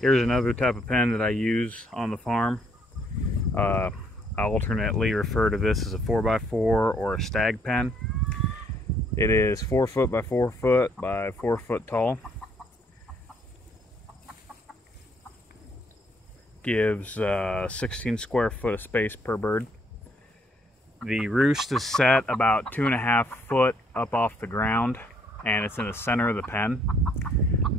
Here's another type of pen that I use on the farm. I alternately refer to this as a 4x4 or a stag pen. It is 4 foot by 4 foot by 4 foot tall. Gives 16 square foot of space per bird. The roost is set about 2.5 foot up off the ground, and it's in the center of the pen.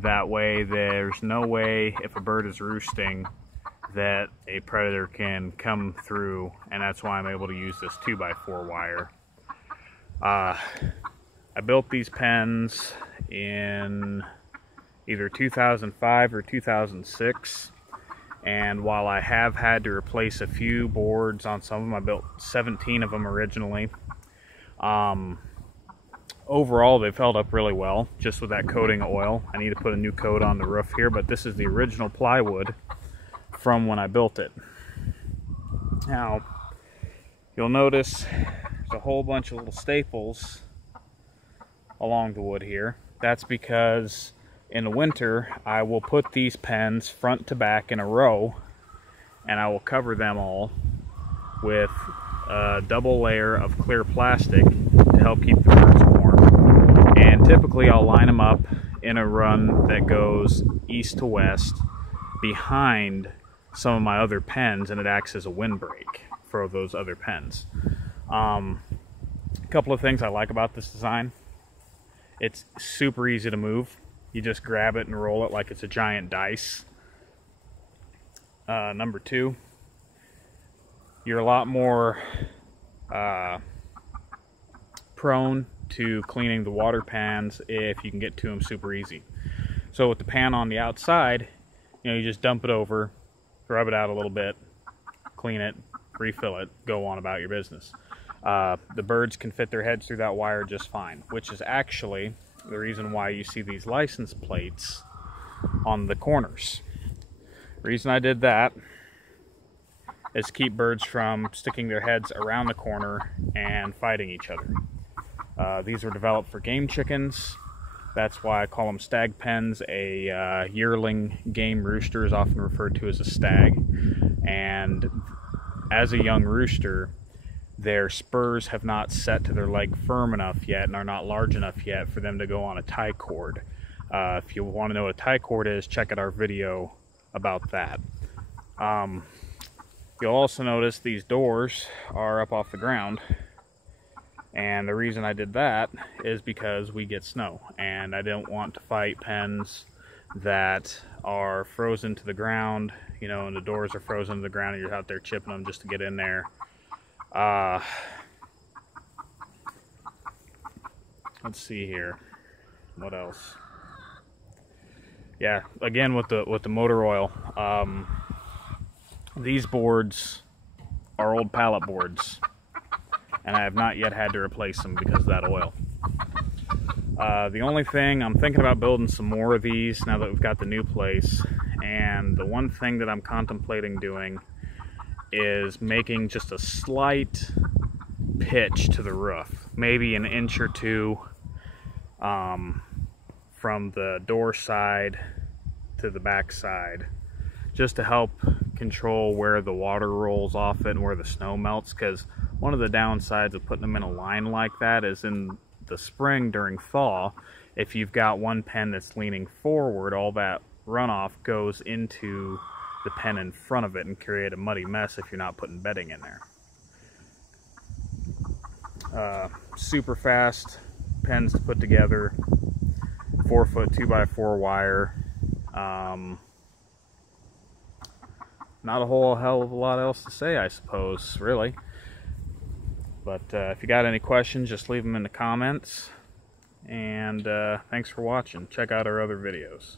That way there's no way, if a bird is roosting, that a predator can come through, and that's why I'm able to use this 2x4 wire. I built these pens in either 2005 or 2006, and while I have had to replace a few boards on some of them, I built 17 of them originally. Overall, they've held up really well, just with that coating oil. I need to put a new coat on the roof here, but this is the original plywood from when I built it. Now, you'll notice there's a whole bunch of little staples along the wood here. That's because in the winter, I will put these pens front to back in a row, and I will cover them all with a double layer of clear plastic to help keep the birds warm. And typically I'll line them up in a run that goes east to west behind some of my other pens, and it acts as a windbreak for those other pens. A couple of things I like about this design: it's super easy to move. You just grab it and roll it like it's a giant dice. Number two, you're a lot more prone to cleaning the water pans if you can get to them super easy. So with the pan on the outside, you just dump it over, rub it out a little bit, clean it, refill it, go on about your business. The birds can fit their heads through that wire just fine, which is actually the reason why you see these license plates on the corners. The reason I did that is to keep birds from sticking their heads around the corner and fighting each other. These were developed for game chickens. That's why I call them stag pens. A yearling game rooster is often referred to as a stag. And as a young rooster, their spurs have not set to their leg firm enough yet and are not large enough yet for them to go on a tie cord. If you want to know what a tie cord is, check out our video about that. You'll also notice these doors are up off the ground. And the reason I did that is because we get snow, and I don't want to fight pens that are frozen to the ground, and the doors are frozen to the ground and you're out there chipping them just to get in there. Let's see here. What else? Yeah, again with the motor oil. These boards are old pallet boards, and I have not yet had to replace them because of that oil. The only thing, I'm thinking about building some more of these now that we've got the new place, and the one thing that I'm contemplating doing is making just a slight pitch to the roof, maybe an inch or two from the door side to the back side, just to help control where the water rolls off it and where the snow melts. Because one of the downsides of putting them in a line like that is in the spring during thaw, if you've got one pen that's leaning forward, all that runoff goes into the pen in front of it and create a muddy mess if you're not putting bedding in there. Super fast pens to put together, 4 foot 2x4 wire. Not a whole hell of a lot else to say, I suppose, really. But if you got any questions, just leave them in the comments. And thanks for watching. Check out our other videos.